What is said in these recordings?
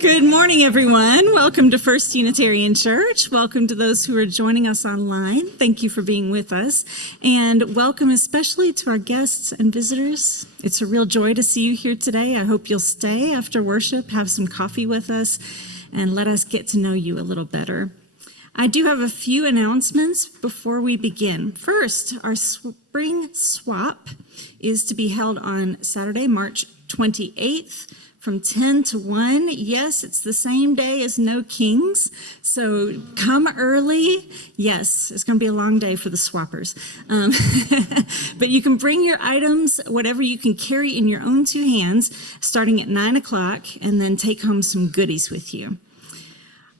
Good morning, everyone. Welcome to First Unitarian Church. Welcome to those who are joining us online. Thank you for being with us. And welcome especially to our guests and visitors. It's a real joy to see you here today. I hope you'll stay after worship, have some coffee with us, and let us get to know you a little better. I do have a few announcements before we begin. First, our spring swap is to be held on Saturday, March 28th from 10 to 1. Yes, it's the same day as No Kings, so come early. Yes, it's going to be a long day for the swappers. But you can bring your items, whatever you can carry in your own two hands, starting at 9 o'clock, and then take home some goodies with you.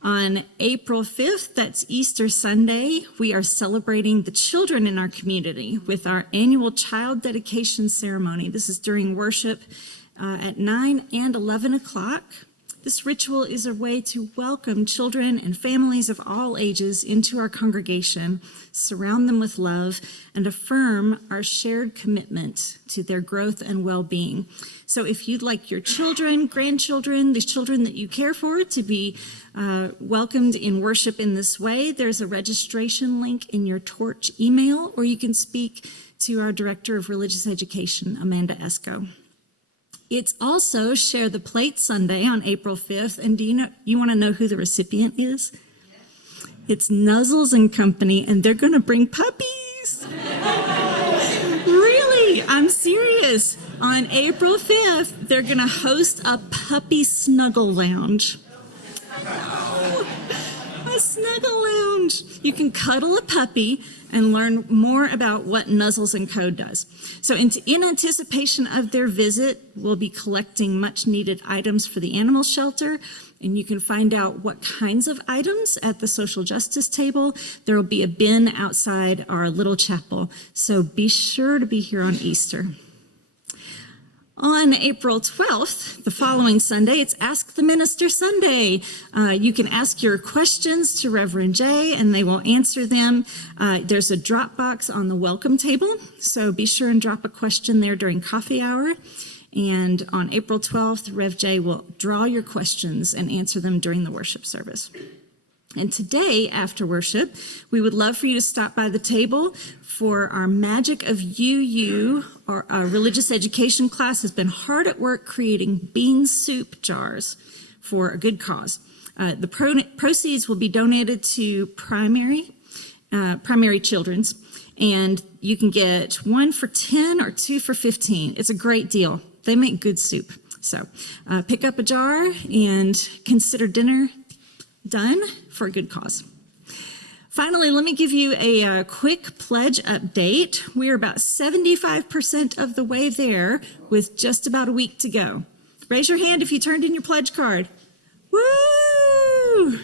On April 5th, that's Easter Sunday, we are celebrating the children in our community with our annual child dedication ceremony. This is during worship at 9 and 11 o'clock. This ritual is a way to welcome children and families of all ages into our congregation, surround them with love, and affirm our shared commitment to their growth and well-being. So if you'd like your children, grandchildren, the children that you care for to be welcomed in worship in this way, there's a registration link in your Torch email, or you can speak to our Director of Religious Education, Amanda Esco. It's also Share the Plate Sunday on April 5th, and you want to know who the recipient is? Yes. It's Nuzzles and Company, and they're going to bring puppies. Really, I'm serious. On April 5th, they're going to host a puppy snuggle lounge. A snuggle lounge. You can cuddle a puppy and learn more about what Nuzzles & Co. does. So in anticipation of their visit, we'll be collecting much needed items for the animal shelter, and you can find out what kinds of items at the social justice table. There will be a bin outside our little chapel, so be sure to be here on Easter. On April 12th, the following Sunday, it's Ask the Minister Sunday. You can ask your questions to Reverend Jay, and they will answer them. There's a drop box on the welcome table, so be sure and drop a question there during coffee hour. And on April 12th, Rev Jay will draw your questions and answer them during the worship service. And today, after worship, we would love for you to stop by the table for our Magic of UU, or our religious education class has been hard at work creating bean soup jars for a good cause. The proceeds will be donated to primary children's, and you can get one for 10 or two for 15. It's a great deal. They make good soup. So pick up a jar and consider dinner done for a good cause. Finally, let me give you a quick pledge update. We're about 75% of the way there with just about a week to go. Raise your hand if you turned in your pledge card. Woo!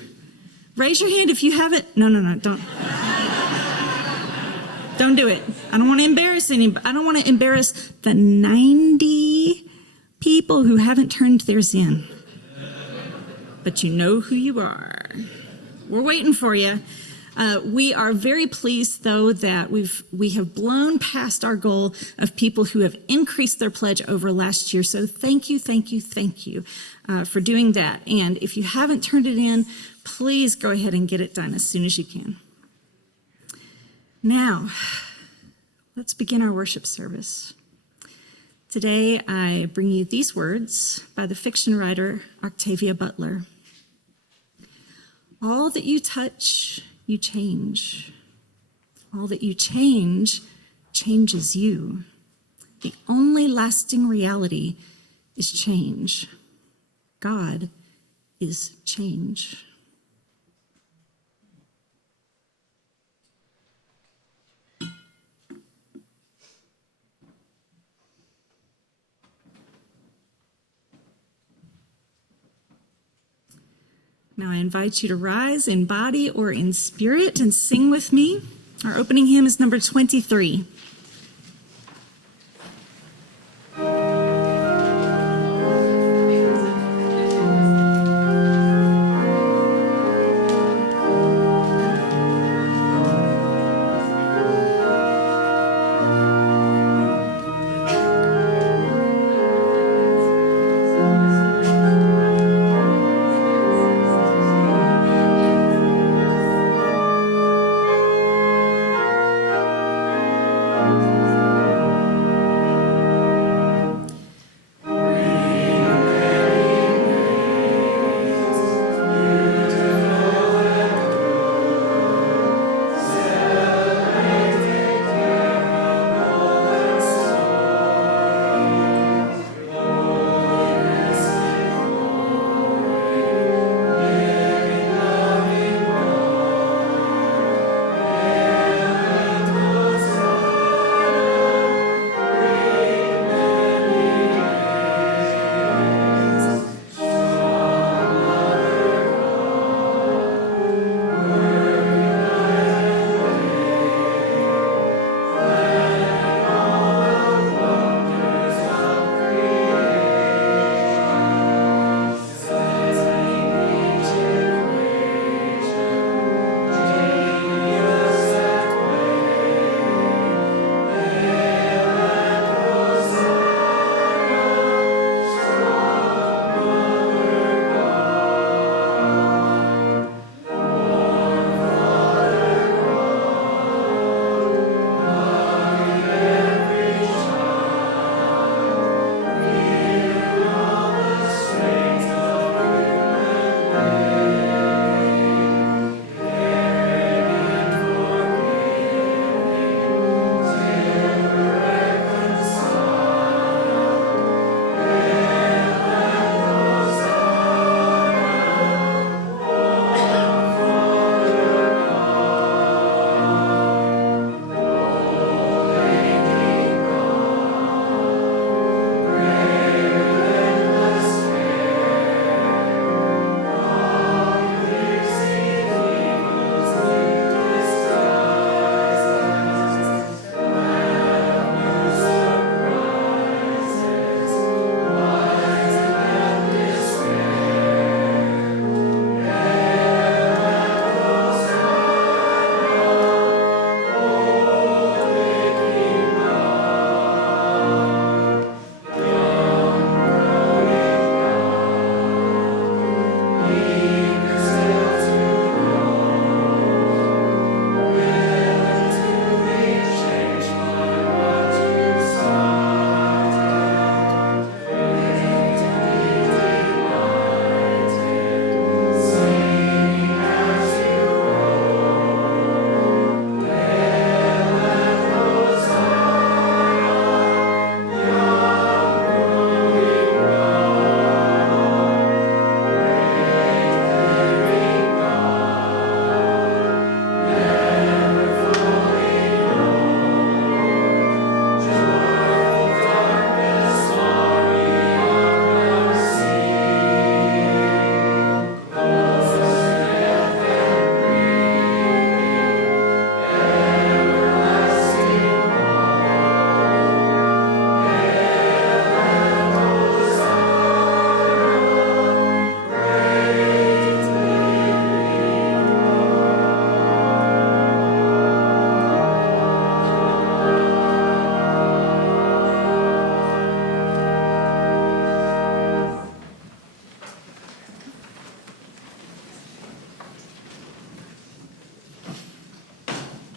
Raise your hand if you haven't. No, don't. Don't do it. I don't want to embarrass anybody. I don't want to embarrass the 90 people who haven't turned theirs in. But you know who you are. We're waiting for you. We are very pleased, though, that we have blown past our goal of people who have increased their pledge over last year. So thank you for doing that. And if you haven't turned it in, please go ahead and get it done as soon as you can. Now, let's begin our worship service. Today, I bring you these words by the fiction writer Octavia Butler. All that you touch, you change. All that you change changes you. The only lasting reality is change. God is change. Now I invite you to rise in body or in spirit and sing with me. Our opening hymn is number 23.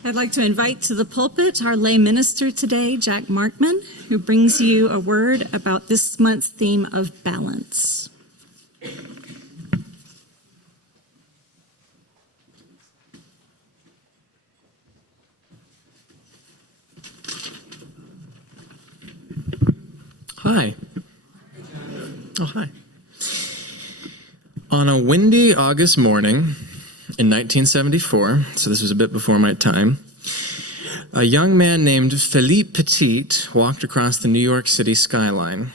I'd like to invite to the pulpit our lay minister today, Jack Markman, who brings you a word about this month's theme of balance. Hi. Oh, hi. On a windy August morning in 1974, so this was a bit before my time, a young man named Philippe Petit walked across the New York City skyline.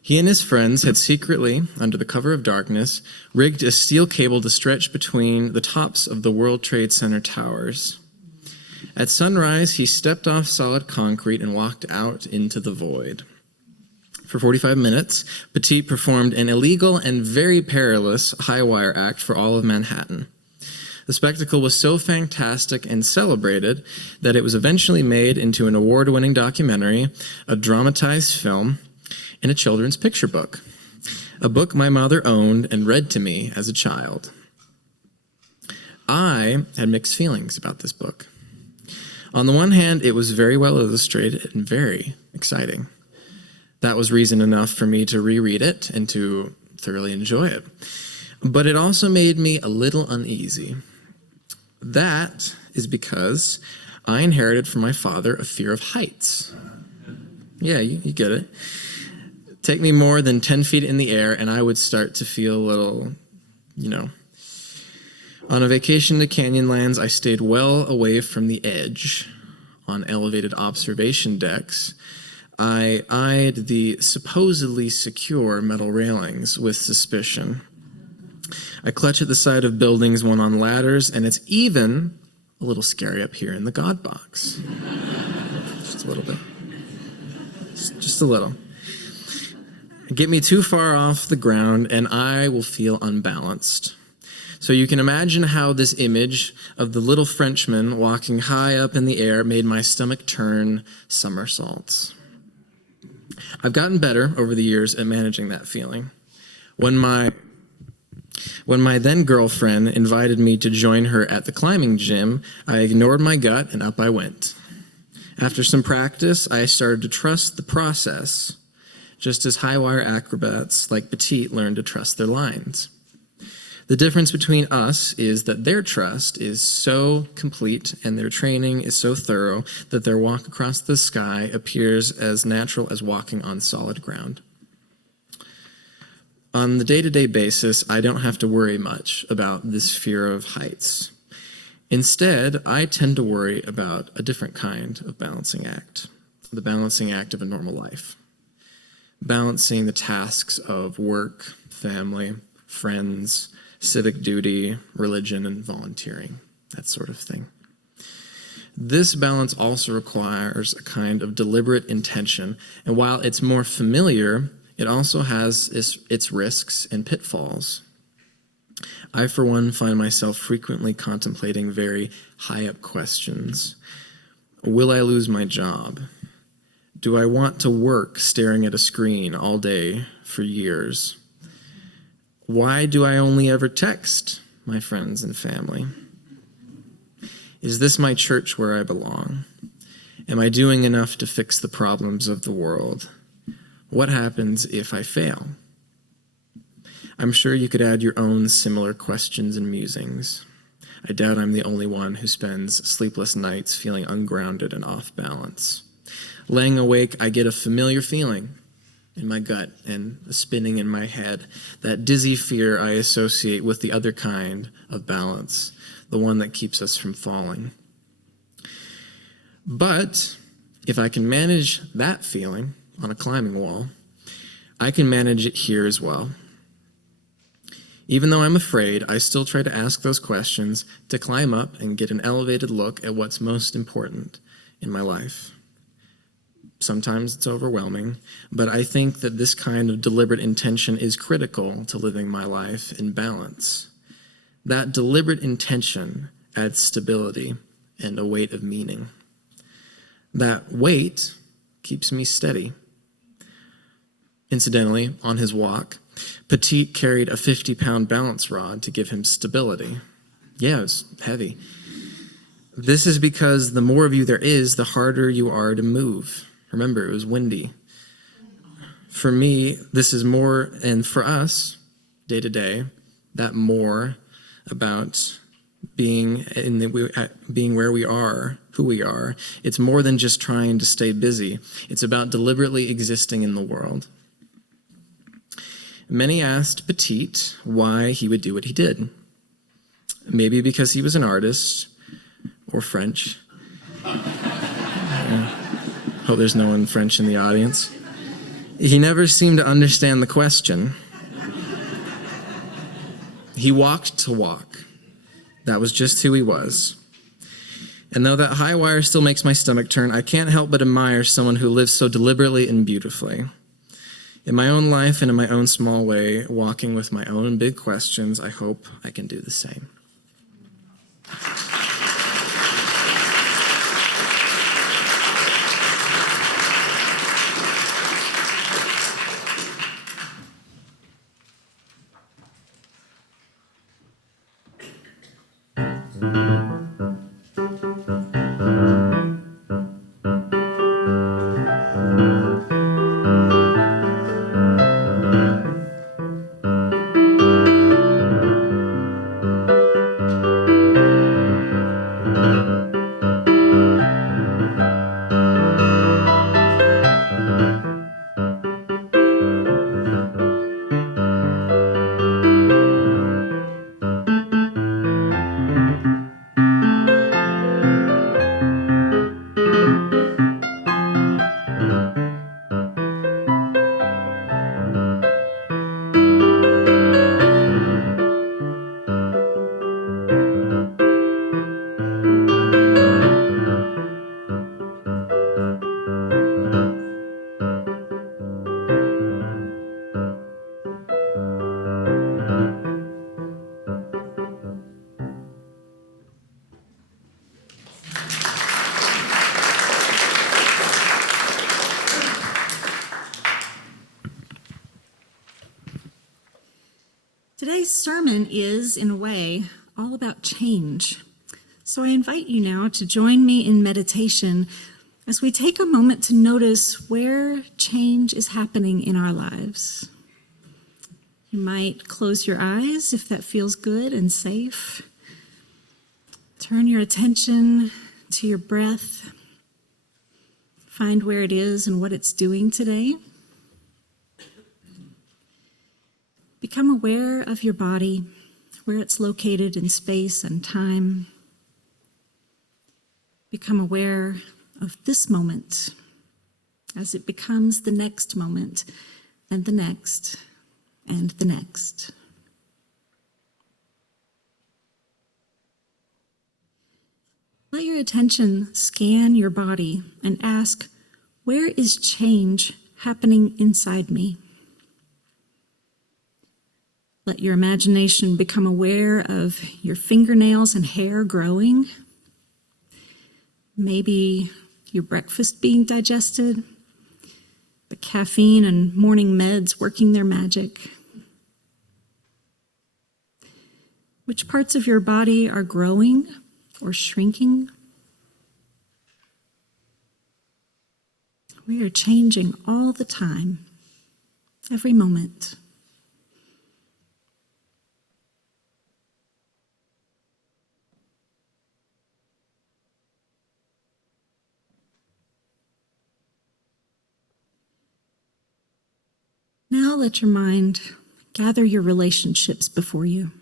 He and his friends had secretly, under the cover of darkness, rigged a steel cable to stretch between the tops of the World Trade Center towers. At sunrise, he stepped off solid concrete and walked out into the void. For 45 minutes, Petit performed an illegal and very perilous high-wire act for all of Manhattan. The spectacle was so fantastic and celebrated that it was eventually made into an award-winning documentary, a dramatized film, and a children's picture book, a book my mother owned and read to me as a child. I had mixed feelings about this book. On the one hand, it was very well illustrated and very exciting. That was reason enough for me to reread it and to thoroughly enjoy it. But it also made me a little uneasy. That is because I inherited from my father a fear of heights. Yeah, you get it. Take me more than 10 feet in the air and I would start to feel a little, On a vacation to Canyonlands, I stayed well away from the edge. On elevated observation decks, I eyed the supposedly secure metal railings with suspicion. I clutch at the side of buildings, one on ladders, and it's even a little scary up here in the God box. Just a little bit. Just a little. Get me too far off the ground, and I will feel unbalanced. So you can imagine how this image of the little Frenchman walking high up in the air made my stomach turn somersaults. I've gotten better over the years at managing that feeling. When my then girlfriend invited me to join her at the climbing gym, I ignored my gut and up I went. After some practice, I started to trust the process, just as high-wire acrobats like Petit learned to trust their lines. The difference between us is that their trust is so complete and their training is so thorough that their walk across the sky appears as natural as walking on solid ground. On the day-to-day basis, I don't have to worry much about this fear of heights. Instead, I tend to worry about a different kind of balancing act, the balancing act of a normal life. Balancing the tasks of work, family, friends, civic duty, religion, and volunteering, that sort of thing. This balance also requires a kind of deliberate intention, and while it's more familiar, it also has its risks and pitfalls. I, for one, find myself frequently contemplating very high-up questions. Will I lose my job? Do I want to work staring at a screen all day for years? Why do I only ever text my friends and family? Is this my church where I belong? Am I doing enough to fix the problems of the world? What happens if I fail? I'm sure you could add your own similar questions and musings. I doubt I'm the only one who spends sleepless nights feeling ungrounded and off balance. Laying awake, I get a familiar feeling in my gut and a spinning in my head, that dizzy fear I associate with the other kind of balance, the one that keeps us from falling. But if I can manage that feeling on a climbing wall, I can manage it here as well. Even though I'm afraid, I still try to ask those questions to climb up and get an elevated look at what's most important in my life. Sometimes it's overwhelming, but I think that this kind of deliberate intention is critical to living my life in balance. That deliberate intention adds stability and a weight of meaning. That weight keeps me steady. Incidentally, on his walk, Petit carried a 50-pound balance rod to give him stability. Yeah, it was heavy. This is because the more of you there is, the harder you are to move. Remember, it was Wendy. For me, this is more, and for us, day to day, that more about being where we are, who we are. It's more than just trying to stay busy. It's about deliberately existing in the world. Many asked Petit why he would do what he did. Maybe because he was an artist, or French. Hope there's no one French in the audience. He never seemed to understand the question. He walked to walk. That was just who he was. And though that high wire still makes my stomach turn, I can't help but admire someone who lives so deliberately and beautifully. In my own life and in my own small way, walking with my own big questions, I hope I can do the same. Today's sermon is, in a way, all about change. So I invite you now to join me in meditation as we take a moment to notice where change is happening in our lives. You might close your eyes if that feels good and safe. Turn your attention to your breath. Find where it is and what it's doing today. Become aware of your body, where it's located in space and time. Become aware of this moment as it becomes the next moment, and the next, and the next. Let your attention scan your body and ask, where is change happening inside me? Let your imagination become aware of your fingernails and hair growing. Maybe your breakfast being digested, the caffeine and morning meds working their magic. Which parts of your body are growing or shrinking? We are changing all the time, every moment. Now let your mind gather your relationships before you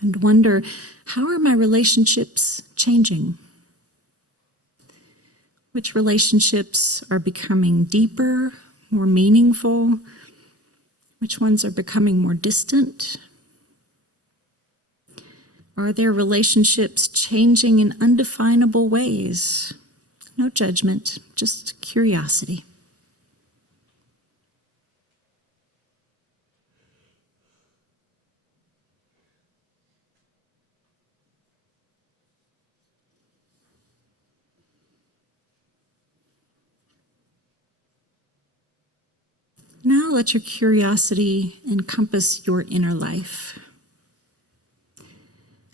and wonder, how are my relationships changing? Which relationships are becoming deeper, more meaningful? Which ones are becoming more distant? Are there relationships changing in undefinable ways? No judgment, just curiosity. Now let your curiosity encompass your inner life.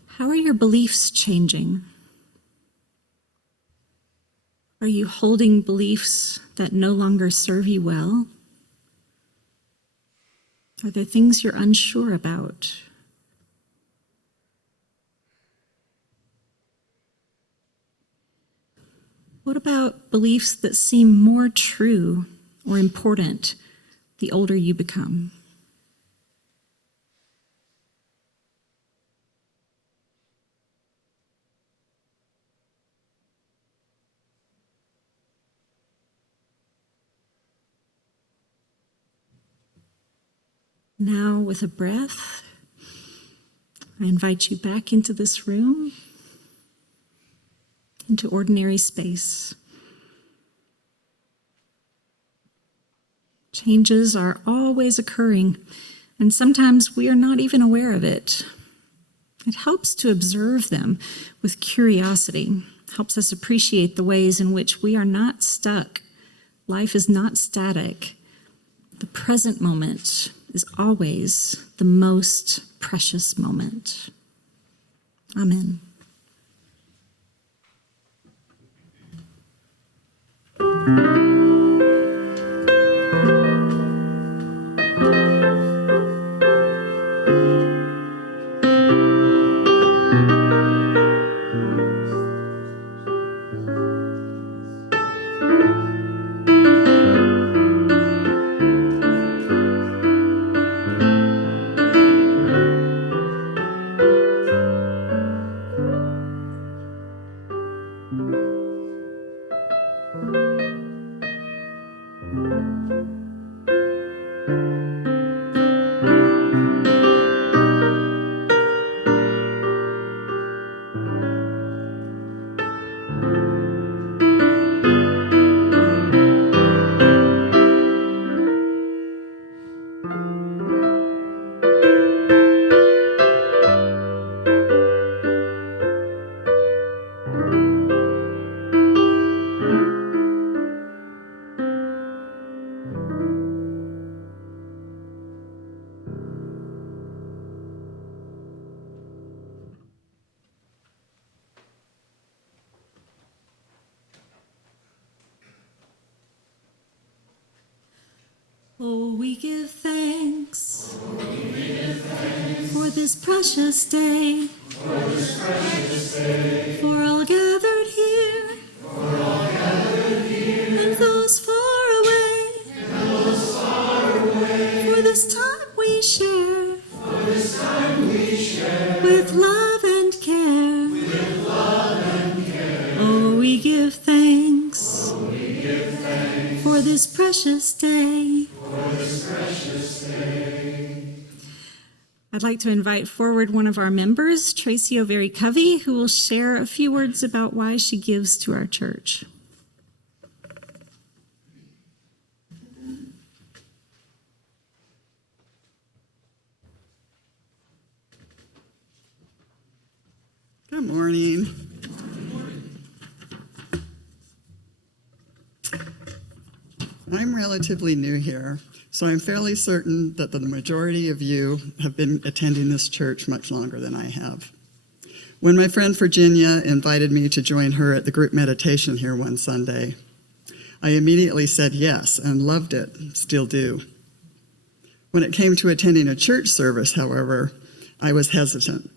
How are your beliefs changing Are you holding beliefs that no longer serve you well? Are there things you're unsure about? What about beliefs that seem more true or important the older you become? Now, with a breath, I invite you back into this room, into ordinary space. Changes are always occurring, and sometimes we are not even aware of it. It helps to observe them with curiosity, helps us appreciate the ways in which we are not stuck. Life is not static. The present moment is always the most precious moment. Amen. Oh, we give thanks for this precious day, for all gathered here, and those far away, for this time we share, with love and care. Oh, we give thanks for this precious day. I'd like to invite forward one of our members, Traci Covey, who will share a few words about why she gives to our church. Good morning. I'm relatively new here, so I'm fairly certain that the majority of you have been attending this church much longer than I have. When my friend Virginia invited me to join her at the group meditation here one Sunday, I immediately said yes and loved it, still do. When it came to attending a church service, however, I was hesitant.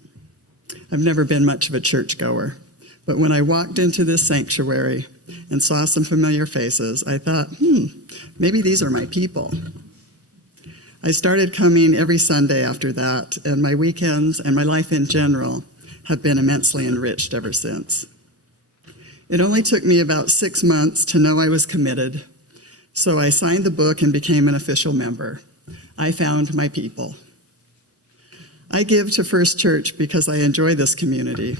I've never been much of a churchgoer, but when I walked into this sanctuary and saw some familiar faces, I thought, maybe these are my people. I started coming every Sunday after that, and my weekends and my life in general have been immensely enriched ever since. It only took me about 6 months to know I was committed, so I signed the book and became an official member. I found my people. I give to First Church because I enjoy this community.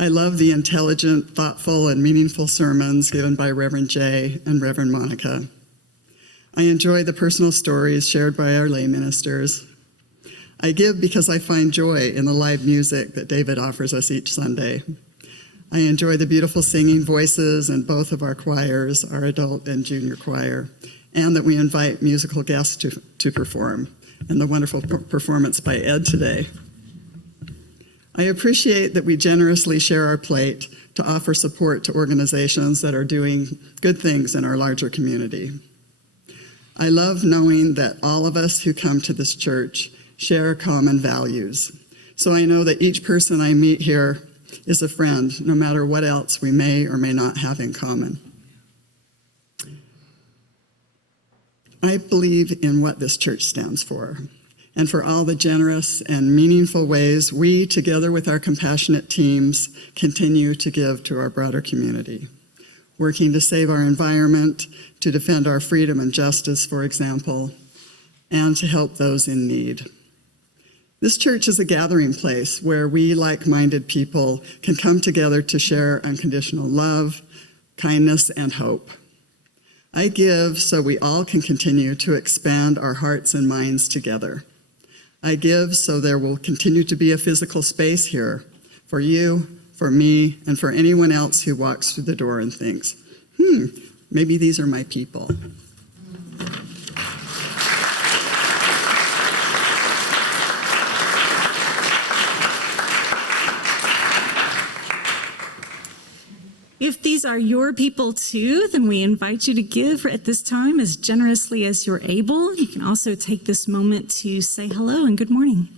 I love the intelligent, thoughtful, and meaningful sermons given by Reverend Jay and Reverend Monica. I enjoy the personal stories shared by our lay ministers. I give because I find joy in the live music that David offers us each Sunday. I enjoy the beautiful singing voices in both of our choirs, our adult and junior choir, and that we invite musical guests to perform, and the wonderful performance by Ed today. I appreciate that we generously share our plate to offer support to organizations that are doing good things in our larger community. I love knowing that all of us who come to this church share common values. So I know that each person I meet here is a friend, no matter what else we may or may not have in common. I believe in what this church stands for, and for all the generous and meaningful ways we, together with our compassionate teams, continue to give to our broader community. Working to save our environment, to defend our freedom and justice, for example, and to help those in need. This church is a gathering place where we, like-minded people, can come together to share unconditional love, kindness, and hope. I give so we all can continue to expand our hearts and minds together. I give so there will continue to be a physical space here for you, for me, and for anyone else who walks through the door and thinks, maybe these are my people. If these are your people too, then we invite you to give at this time as generously as you're able. You can also take this moment to say hello and good morning.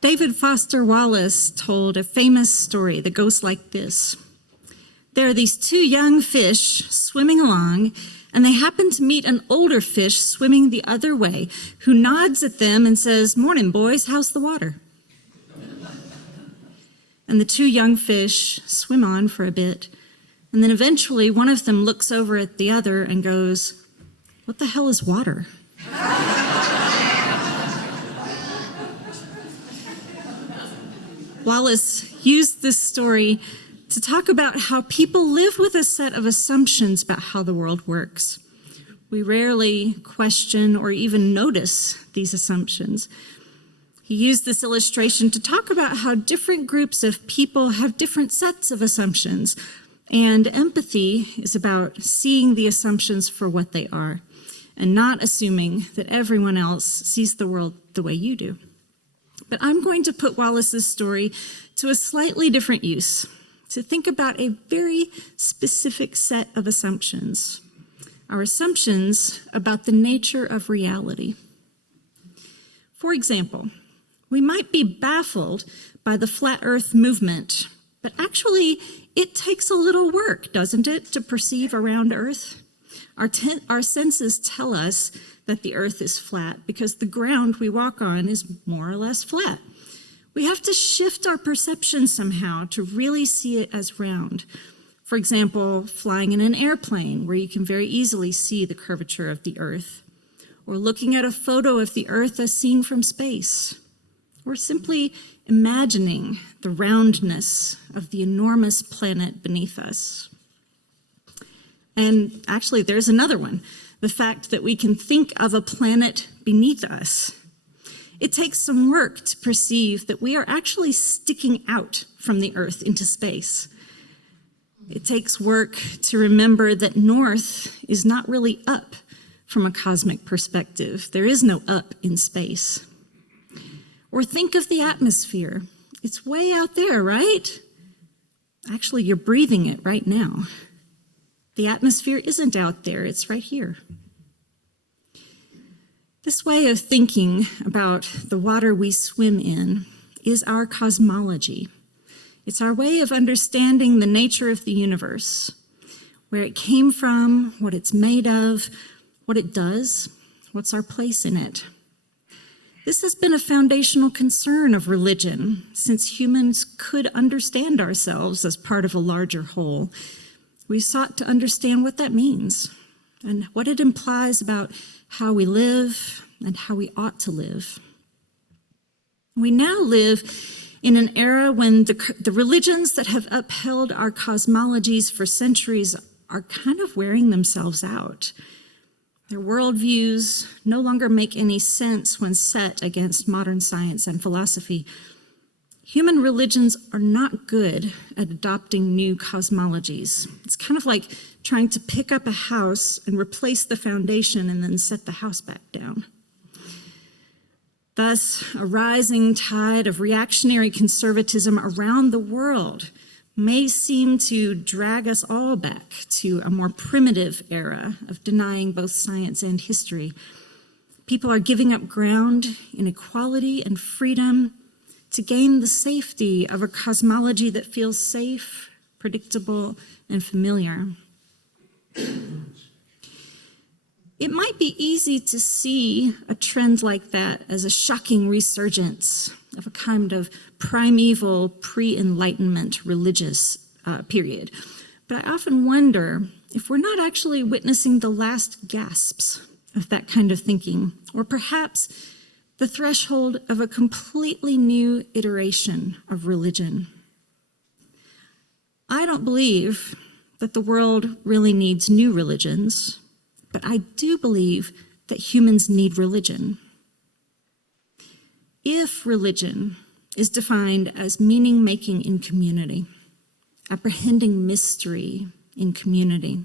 David Foster Wallace told a famous story that goes like this. There are these two young fish swimming along, and they happen to meet an older fish swimming the other way, who nods at them and says, "Morning, boys, how's the water?" And the two young fish swim on for a bit, and then eventually one of them looks over at the other and goes, "What the hell is water?" Wallace used this story to talk about how people live with a set of assumptions about how the world works. We rarely question or even notice these assumptions. He used this illustration to talk about how different groups of people have different sets of assumptions, and empathy is about seeing the assumptions for what they are and not assuming that everyone else sees the world the way you do. But I'm going to put Wallace's story to a slightly different use, to think about a very specific set of assumptions, our assumptions about the nature of reality. For example, we might be baffled by the flat earth movement, but actually it takes a little work, doesn't it, to perceive a round earth? Our senses tell us that the earth is flat because the ground we walk on is more or less flat. We have to shift our perception somehow to really see it as round. For example, flying in an airplane where you can very easily see the curvature of the earth, or looking at a photo of the earth as seen from space, or simply imagining the roundness of the enormous planet beneath us. And actually, there's another one, the fact that we can think of a planet beneath us. It takes some work to perceive that we are actually sticking out from the earth into space. It takes work to remember that north is not really up from a cosmic perspective. There is no up in space. Or think of the atmosphere. It's way out there, right? Actually, you're breathing it right now. The atmosphere isn't out there, it's right here. This way of thinking about the water we swim in is our cosmology. It's our way of understanding the nature of the universe, where it came from, what it's made of, what it does, what's our place in it. This has been a foundational concern of religion since humans could understand ourselves as part of a larger whole. We sought to understand what that means and what it implies about how we live and how we ought to live. We now live in an era when the religions that have upheld our cosmologies for centuries are kind of wearing themselves out. Their worldviews no longer make any sense when set against modern science and philosophy. Human religions are not good at adopting new cosmologies. It's kind of like trying to pick up a house and replace the foundation and then set the house back down. Thus, a rising tide of reactionary conservatism around the world may seem to drag us all back to a more primitive era of denying both science and history. People are giving up ground in equality and freedom to gain the safety of a cosmology that feels safe, predictable, and familiar. It might be easy to see a trend like that as a shocking resurgence of a kind of primeval pre-Enlightenment religious period. But I often wonder if we're not actually witnessing the last gasps of that kind of thinking, or perhaps the threshold of a completely new iteration of religion. I don't believe that the world really needs new religions, but I do believe that humans need religion. If religion is defined as meaning-making in community, apprehending mystery in community,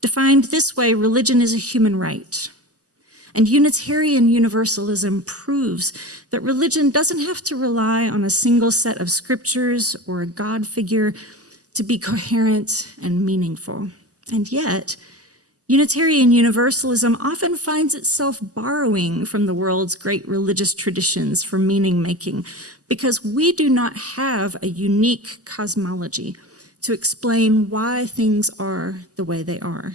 defined this way, religion is a human right. And Unitarian Universalism proves that religion doesn't have to rely on a single set of scriptures or a God figure to be coherent and meaningful. And yet, Unitarian Universalism often finds itself borrowing from the world's great religious traditions for meaning-making because we do not have a unique cosmology to explain why things are the way they are.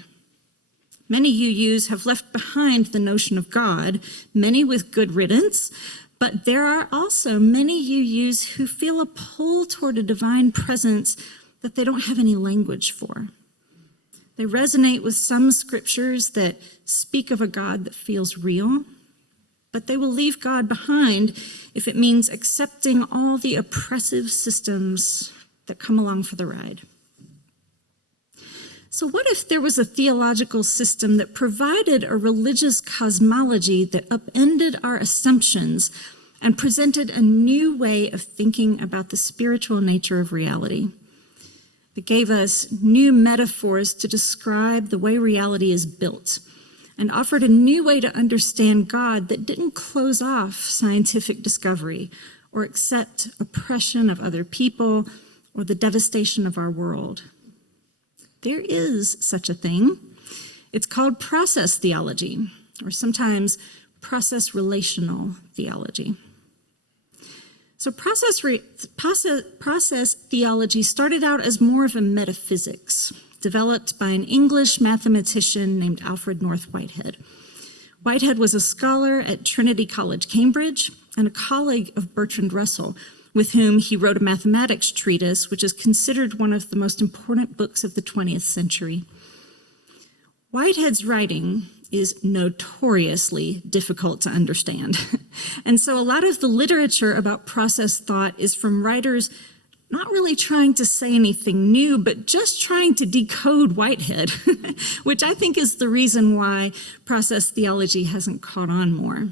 Many UUs have left behind the notion of God, many with good riddance, but there are also many UUs who feel a pull toward a divine presence that they don't have any language for. They resonate with some scriptures that speak of a God that feels real, but they will leave God behind if it means accepting all the oppressive systems that come along for the ride. So what if there was a theological system that provided a religious cosmology that upended our assumptions and presented a new way of thinking about the spiritual nature of reality? It gave us new metaphors to describe the way reality is built and offered a new way to understand God that didn't close off scientific discovery or accept oppression of other people or the devastation of our world. There is such a thing. It's called process theology, or sometimes process relational theology. So process theology started out as more of a metaphysics, developed by an English mathematician named Alfred North Whitehead. Whitehead was a scholar at Trinity College, Cambridge, and a colleague of Bertrand Russell, with whom he wrote a mathematics treatise, which is considered one of the most important books of the 20th century. Whitehead's writing is notoriously difficult to understand. And so a lot of the literature about process thought is from writers not really trying to say anything new, but just trying to decode Whitehead, which I think is the reason why process theology hasn't caught on more.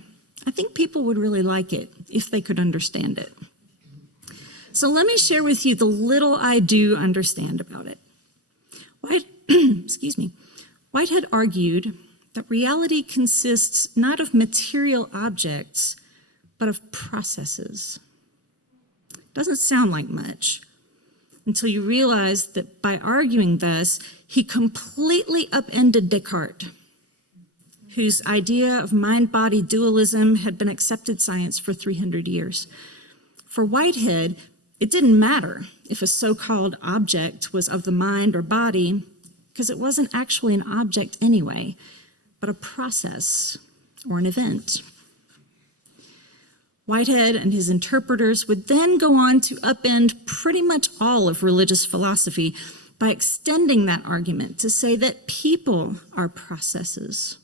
I think people would really like it if they could understand it. So let me share with you the little I do understand about it. Whitehead argued that reality consists not of material objects, but of processes. Doesn't sound like much until you realize that by arguing thus, he completely upended Descartes. whose idea of mind-body dualism had been accepted science for 300 years. For Whitehead, it didn't matter if a so-called object was of the mind or body, because it wasn't actually an object anyway, but a process or an event. Whitehead and his interpreters would then go on to upend pretty much all of religious philosophy by extending that argument to say that people are processes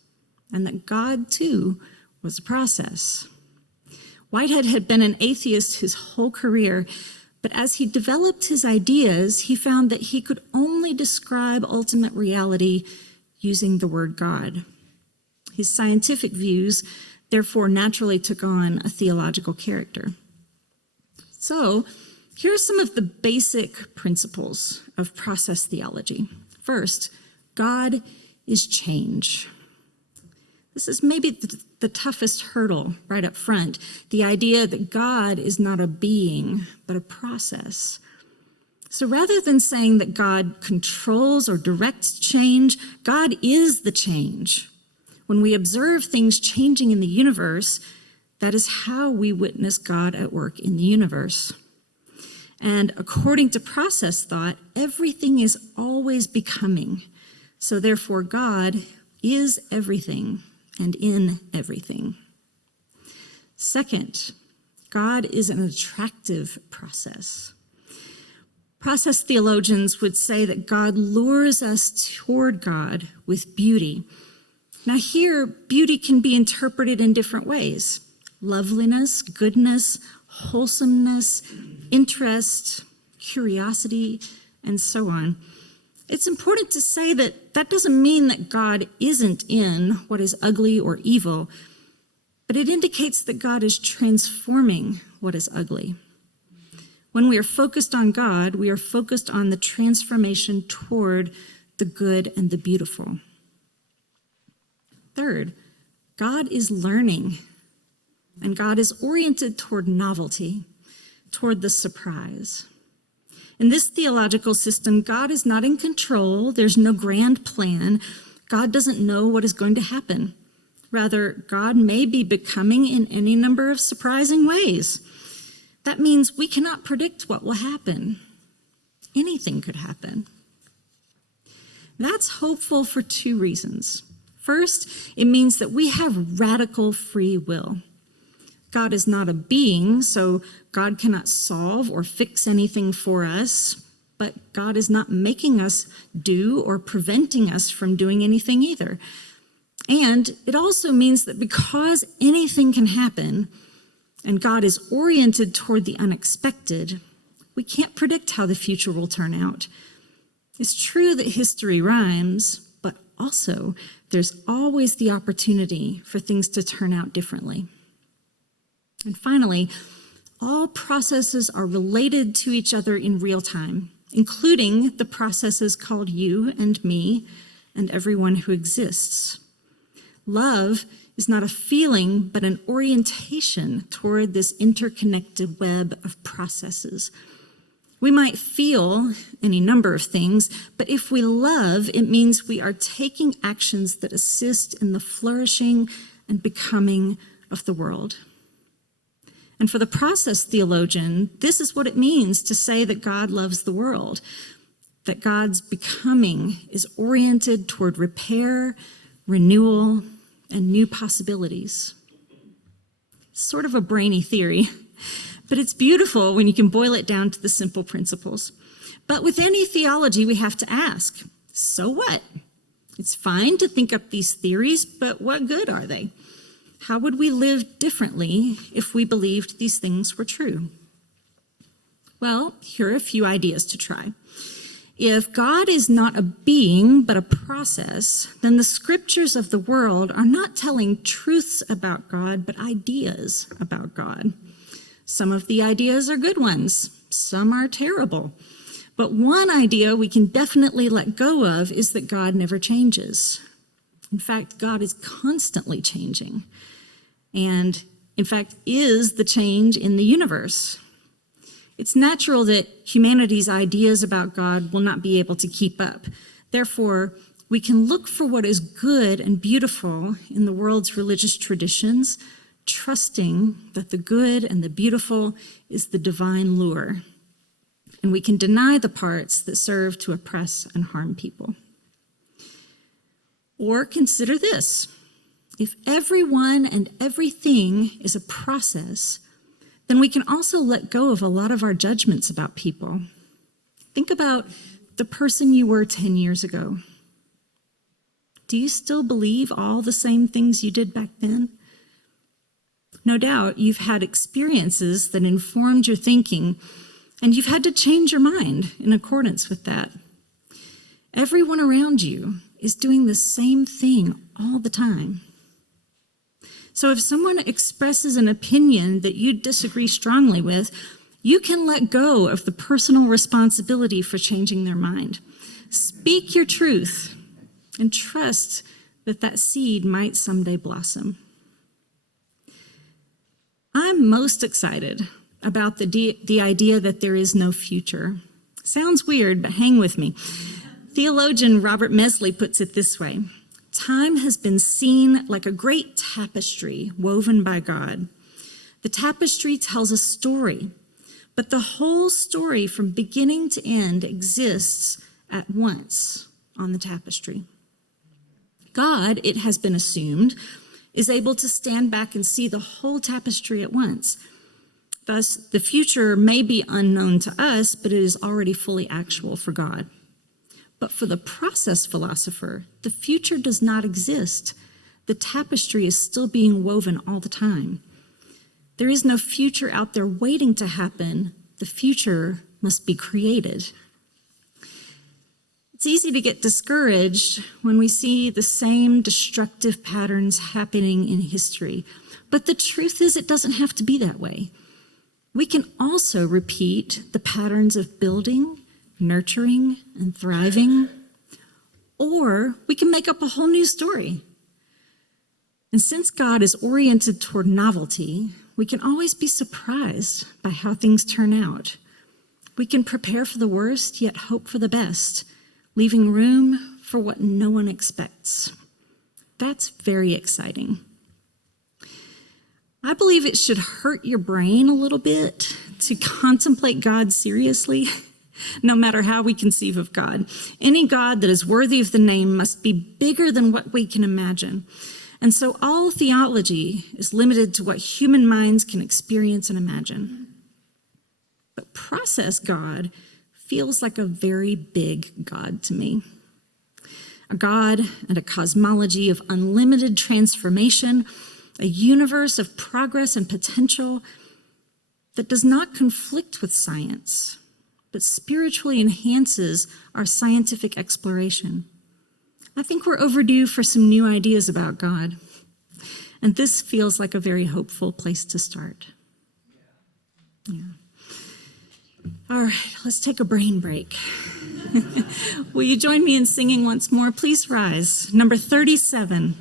and that God, too, was a process. Whitehead had been an atheist his whole career, but as he developed his ideas, he found that he could only describe ultimate reality using the word God. His scientific views therefore naturally took on a theological character. So, here are some of the basic principles of process theology. First, God is change. This is maybe the toughest hurdle right up front, the idea that God is not a being, but a process. So rather than saying that God controls or directs change, God is the change. When we observe things changing in the universe, that is how we witness God at work in the universe. And according to process thought, everything is always becoming. So therefore, God is everything and in everything. Second, God is an attractive process. Process theologians would say that God lures us toward God with beauty. Now here, beauty can be interpreted in different ways. Loveliness, goodness, wholesomeness, interest, curiosity, and so on. It's important to say that that doesn't mean that God isn't in what is ugly or evil, but it indicates that God is transforming what is ugly. When we are focused on God, we are focused on the transformation toward the good and the beautiful. Third, God is learning, and God is oriented toward novelty, toward the surprise. In this theological system, God is not in control. There's no grand plan. God doesn't know what is going to happen. Rather, God may be becoming in any number of surprising ways. That means we cannot predict what will happen. Anything could happen. That's hopeful for two reasons. First, it means that we have radical free will. God is not a being, so God cannot solve or fix anything for us, but God is not making us do or preventing us from doing anything either. And it also means that because anything can happen, and God is oriented toward the unexpected, we can't predict how the future will turn out. It's true that history rhymes, but also there's always the opportunity for things to turn out differently. And finally, all processes are related to each other in real time, including the processes called you and me and everyone who exists. Love is not a feeling, but an orientation toward this interconnected web of processes. We might feel any number of things, but if we love, it means we are taking actions that assist in the flourishing and becoming of the world. And for the process theologian, this is what it means to say that God loves the world, that God's becoming is oriented toward repair, renewal, and new possibilities. Sort of a brainy theory, but it's beautiful when you can boil it down to the simple principles. But with any theology, we have to ask, so what? It's fine to think up these theories, but what good are they? How would we live differently if we believed these things were true? Well, here are a few ideas to try. If God is not a being, but a process, then the scriptures of the world are not telling truths about God, but ideas about God. Some of the ideas are good ones. Some are terrible. But one idea we can definitely let go of is that God never changes. In fact, God is constantly changing, and in fact is the change in the universe. It's natural that humanity's ideas about God will not be able to keep up. Therefore, We can look for what is good and beautiful in the world's religious traditions, trusting that the good and the beautiful is the divine lure. And we can deny the parts that serve to oppress and harm people. Or consider this. If everyone and everything is a process, then we can also let go of a lot of our judgments about people. Think about the person you were 10 years ago. Do you still believe all the same things you did back then? No doubt you've had experiences that informed your thinking, and you've had to change your mind in accordance with that. Everyone around you is doing the same thing all the time. So if someone expresses an opinion that you disagree strongly with, you can let go of the personal responsibility for changing their mind. Speak your truth and trust that that seed might someday blossom. I'm most excited about the idea that there is no future. Sounds weird, but hang with me. Theologian Robert Mesley puts it this way: time has been seen like a great tapestry woven by God. The tapestry tells a story, but the whole story from beginning to end exists at once on the tapestry. God, it has been assumed, is able to stand back and see the whole tapestry at once. Thus, the future may be unknown to us, but it is already fully actual for God. But for the process philosopher, the future does not exist. The tapestry is still being woven all the time. There is no future out there waiting to happen. The future must be created. It's easy to get discouraged when we see the same destructive patterns happening in history. But the truth is, it doesn't have to be that way. We can also repeat the patterns of building, nurturing, and thriving, or we can make up a whole new story. And since God is oriented toward novelty, we can always be surprised by how things turn out. We can prepare for the worst, yet hope for the best, leaving room for what no one expects. That's very exciting. I believe it should hurt your brain a little bit to contemplate God seriously, no matter how we conceive of God. Any God that is worthy of the name must be bigger than what we can imagine. And so all theology is limited to what human minds can experience and imagine. But process God feels like a very big God to me. A God and a cosmology of unlimited transformation, a universe of progress and potential that does not conflict with science, but spiritually enhances our scientific exploration. I think we're overdue for some new ideas about God, and this feels like a very hopeful place to start. Yeah. All right, let's take a brain break. Will you join me in singing once more? Please rise. Number 37.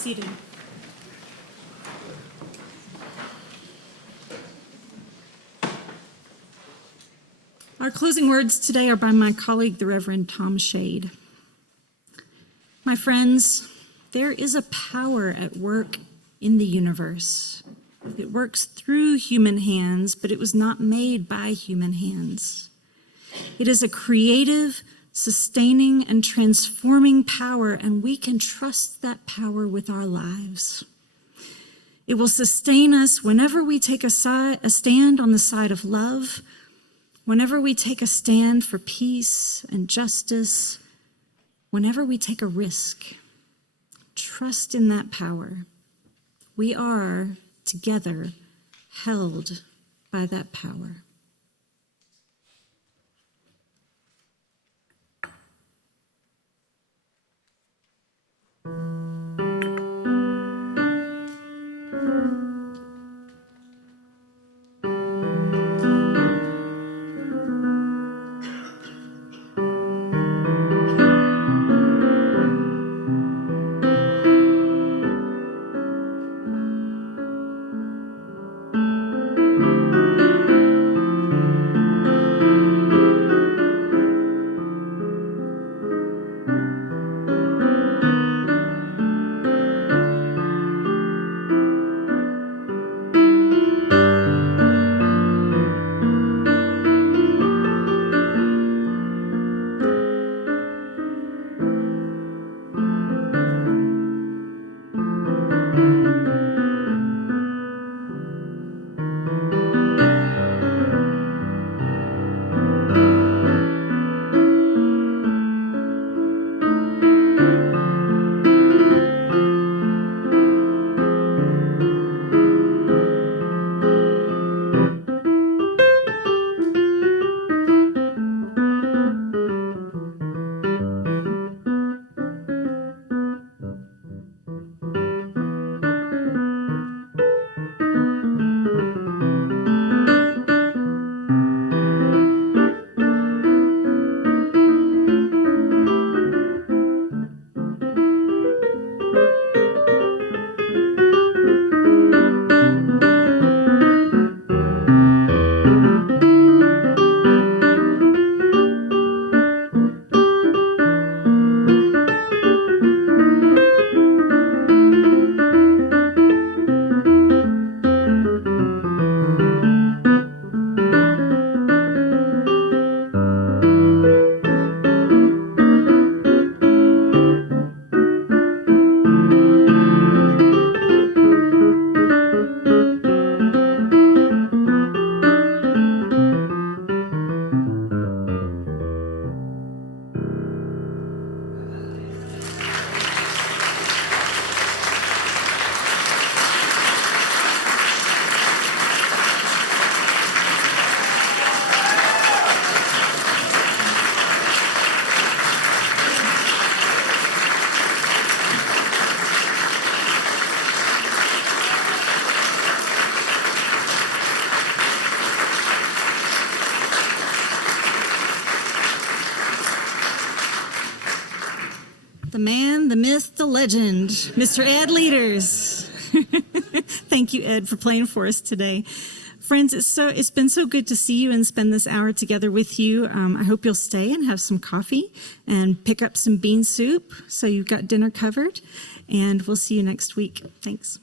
seated. Our closing words today are by my colleague, the Reverend Tom Shade. My friends, there is a power at work in the universe. It works through human hands, but it was not made by human hands. It is a creative, sustaining, and transforming power, and we can trust that power with our lives. It will sustain us whenever we take a stand on the side of love, whenever we take a stand for peace and justice, whenever we take a risk. Trust in that power. We are, together, held by that power. The man, the myth, the legend, Mr. Ed Lueders. Thank you, Ed, for playing for us today. Friends, it's been so good to see you and spend this hour together with you. I hope you'll stay and have some coffee and pick up some bean soup so you've got dinner covered. And we'll see you next week. Thanks.